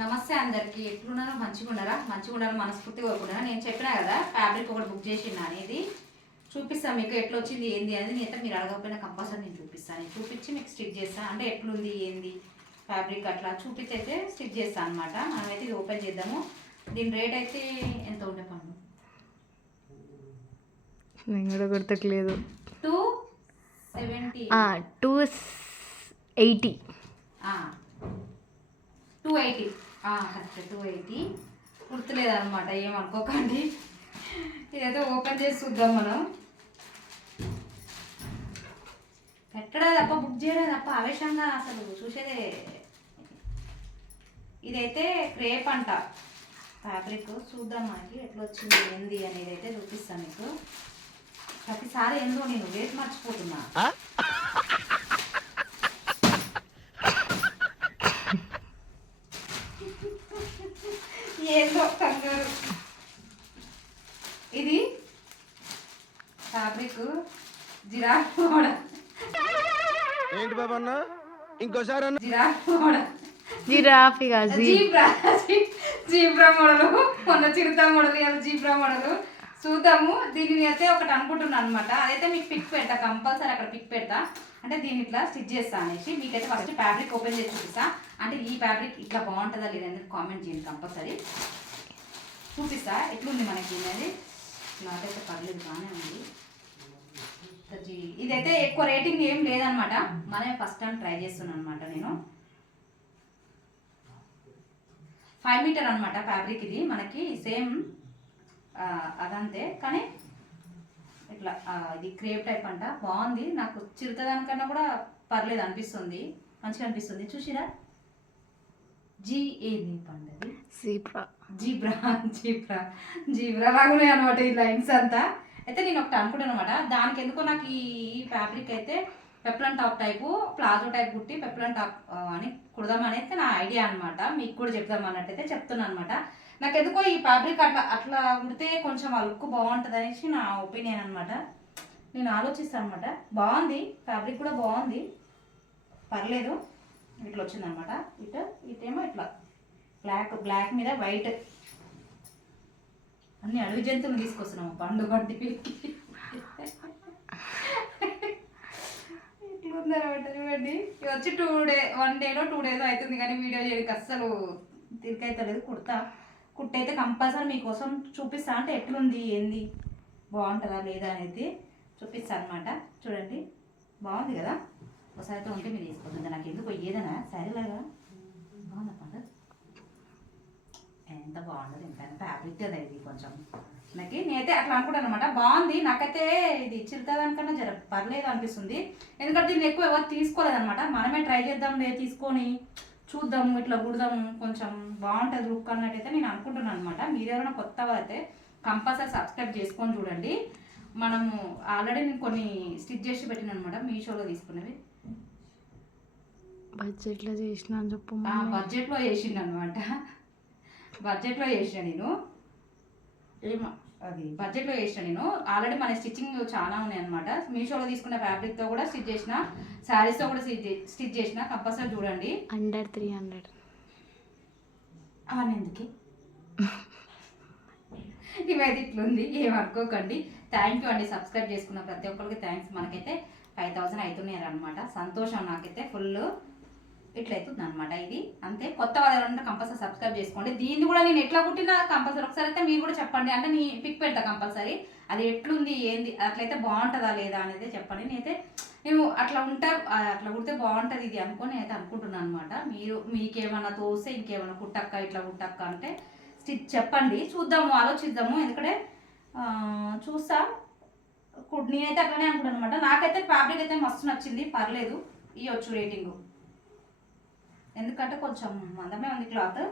నమస్తే అందరికి. ఎట్లున్నారో? మంచిగా ఉన్నారా మంచిగా ఉండాలి మనస్ఫూర్తిగా కోరుకున్నారా నేను చెప్పినా కదా ఫ్యాబ్రిక్ ఒకటి బుక్ చేసిండు అనేది. చూపిస్తాను మీకు ఎట్లా వచ్చింది ఏంది అనేది. నేనైతే మీరు అడగకపోయినా కంపల్సరీ నేను చూపిస్తాను చూపించి మీకు స్టిచ్ చేస్తాను అంటే ఎట్లుంది ఏంది ఫ్యాబ్రిక్ అట్లా చూపించి అయితే స్టిచ్ చేస్తాను అనమాట మనమైతే ఇది ఓపెన్ చేద్దాము. దీని రేట్ అయితే ఎంత ఉండే పండు నేను కూడా గుర్తుకులేదు. Two seventy two eighty two eighty two eighty గుర్తులేదన్నమాట ఏమనుకోకండి ఇదైతే ఓపెన్ చేసి చూద్దాం మనం. ఎక్కడ తప్ప బుక్ చేయడం తప్ప ఆవేశంగా అసలు చూసేదే ఇదైతే క్రేప్ అంట. ఫ్యాబ్రిక్ చూద్దాం మనకి ఎట్లా వచ్చింది ఏంది అనేది అయితే చూపిస్తాను మీకు. ప్రతిసారి ఏందో నేను రేట్ మర్చిపోతున్నా. ఏందో కంగారు ఇది ఫ్యాబ్రిక్ జిరాఫ్ మోడల్ ఏంటి బాబా అన్న? ఇంకోసారి అన్న. జిరాఫ్ మోడల్ జిరాఫీగా జీ. Zebra zebra model. మొన్న చిరుత మోడల్ జీబ్రా మోడల్. చూద్దాము. దీన్ని అయితే ఒకటి అనుకుంటున్నాను అనమాట అదైతే మీకు పిక్ పెడతా కంపల్సరీ అక్కడ పిక్ పెడతా. అంటే దీన్ని ఇట్లా స్టిచ్ చేస్తా అనేసి మీకైతే ఫస్ట్ ఫ్యాబ్రిక్ ఓపెన్ చేసి చూపిస్తా. అంటే ఈ ఫ్యాబ్రిక్ ఇట్లా బాగుంటుందా లేదని కామెంట్ చేయండి కంపల్సరీ. చూపిస్తా. ఎట్లుంది మనకి అనేది? నాకైతే పర్లేదు బాగానే ఉంది. ఇదైతే ఎక్కువ రేటింగ్ ఏం లేదనమాట. మనమే ఫస్ట్ టైం ట్రై చేస్తున్నాను అనమాట నేను. ఫైవ్ మీటర్ అనమాట ఫ్యాబ్రిక్ ఇది. మనకి సేమ్ అదంతే. కానీ ఇట్లా ఇది క్రేప్ టైప్ అంట. బాగుంది. నాకు చిరుతదానికన్నా కూడా పర్లేదు అనిపిస్తుంది. మంచిగా అనిపిస్తుంది. చూసిరా? జీ ఏది పండది జీబ్రా. Zebra zebra. జీబ్రా లాగానే అనమాట ఈ లైన్స్ అంతా. అయితే నేను ఒకటి అనుకుంటాను అనమాట దానికి ఎందుకో నాకు ఈ ఫ్యాబ్రిక్ అయితే peplum top type palazzo type కుట్టి పెప్లన్ టాప్ అని కుడదామని అయితే నా ఐడియా అనమాట మీకు కూడా చెప్దాం అన్నట్టయితే చెప్తున్నాను అనమాట నాకు ఎందుకో ఈ ఫ్యాబ్రిక్ అట్లా అట్లా ఉడితే కొంచెం ఆ లుక్ బాగుంటుంది అనేసి నా ఒపీనియన్ అనమాట నేను ఆలోచిస్తాను అనమాట బాగుంది ఫ్యాబ్రిక్ కూడా బాగుంది. పర్లేదు ఇట్లా వచ్చిందనమాట ఇటు ఇటేమో ఇట్లా. బ్లాక్ బ్లాక్ మీద వైట్ అన్ని అడవి జంతువులు తీసుకొస్తున్నాము పండు వంటి. ఇట్లుందనమాట చూడండి. వచ్చి టూ డే వన్ డేలో టూ డేలో అవుతుంది కానీ వీడియో చేయడానికి అస్సలు తిరిగైతలేదు కుర్తా కుట్టయితే కంపల్సరీ మీకోసం చూపిస్తా అంటే ఎట్లుంది ఏంది బాగుంటుందా లేదా అనేది చూపిస్తాను అనమాట చూడండి బాగుంది కదా? ఒకసారి అయితే ఉంటే మీరు తీసుకుంటుంది నాకు ఎందుకు ఏదైనా సరేలాగా బాగుంది పండు ఎంత బాగుండదు ఇంకా ఫ్యాబ్రిక్ కదా ఇది కొంచెం. నాకు నేనైతే అట్లా అనుకుంటాను అనమాట బాగుంది నాకైతే ఇది చిరుతాదానికన్నా జర పర్లేదు అనిపిస్తుంది. ఎందుకంటే దీన్ని ఎక్కువ ఎవరు తీసుకోలేదనమాట మనమే ట్రై చేద్దాం లేదు తీసుకొని చూద్దాం ఇట్లా కుడదాం కొంచెం బాగుంటుంది లుక్ అన్నట్టయితే నేను అనుకుంటున్నాను అనమాట మీరు ఎవరైనా కొత్త అయితే కంపల్సరీ సబ్స్క్రైబ్ చేసుకొని చూడండి. మనము ఆల్రెడీ నేను కొన్ని స్టిచ్ చేసి పెట్టిన అనమాట మీషోలో తీసుకున్నవి. బడ్జెట్లో చేసిన అని చెప్పు బడ్జెట్లో వేసిండు అనమాట బడ్జెట్లో చేసిన నేను. ఏమో అది బడ్జెట్లో చేసిన నేను. ఆల్రెడీ మన స్టిచ్చింగ్ చాలా ఉన్నాయి అనమాట మీషోలో తీసుకున్న ఫ్యాబ్రిక్తో కూడా స్టిచ్ చేసిన శారీస్తో కూడా స్టిచ్ స్టిచ్ చేసిన. కంపల్సరీ చూడండి. అండర్ త్రీ హండ్రెడ్ అవన్నీ ఎందుకు? ఇవైతే ఇట్లుంది ఏమనుకోకండి థ్యాంక్ యూ అండి. సబ్స్క్రైబ్ చేసుకున్న ప్రతి ఒక్కరికి థ్యాంక్స్ మనకైతే ఫైవ్ థౌసండ్ అవుతున్నాయి అనమాట సంతోషం నాకైతే ఫుల్ ఇట్లయితుంది అనమాట ఇది. అంతే కొత్త వాళ్ళు ఉంటే కంపల్సరీ సబ్స్క్రైబ్ చేసుకోండి. దీన్ని కూడా నేను ఎట్లా కుట్టినా కంపల్సరీ ఒకసారి అయితే మీరు కూడా చెప్పండి. అంటే నీ పిక్ పెడతా కంపల్సరీ అది ఎట్లుంది ఏంది అట్లయితే బాగుంటుందా లేదా అనేది చెప్పండి. నేనైతే నేను అట్లా ఉంటా అట్లా కుడితే బాగుంటుంది ఇది అనుకొని అయితే అనుకుంటున్నాను అనమాట మీరు మీకేమన్నా తోస్తే ఇంకేమన్నా కుట్టక్క ఇట్లా కుట్టక్క అంటే స్టిచ్ చెప్పండి. చూద్దాము ఆలోచిద్దాము. ఎందుకంటే చూస్తా. నేనైతే అట్లనే అనుకుంటాను అనమాట నాకైతే ఫ్యాబ్రిక్ అయితే మస్తు నచ్చింది. పర్లేదు. ఇవ్వచ్చు రేటింగ్ ఎందుకంటే కొంచెం మందమే ఉంది క్లాత్.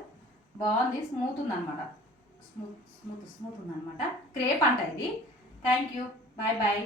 బాగుంది స్మూత్ ఉందన్నమాట. స్మూత్ స్మూత్ స్మూత్ ఉందన్నమాట. క్రేప్ అంట ఇది. Thank you bye bye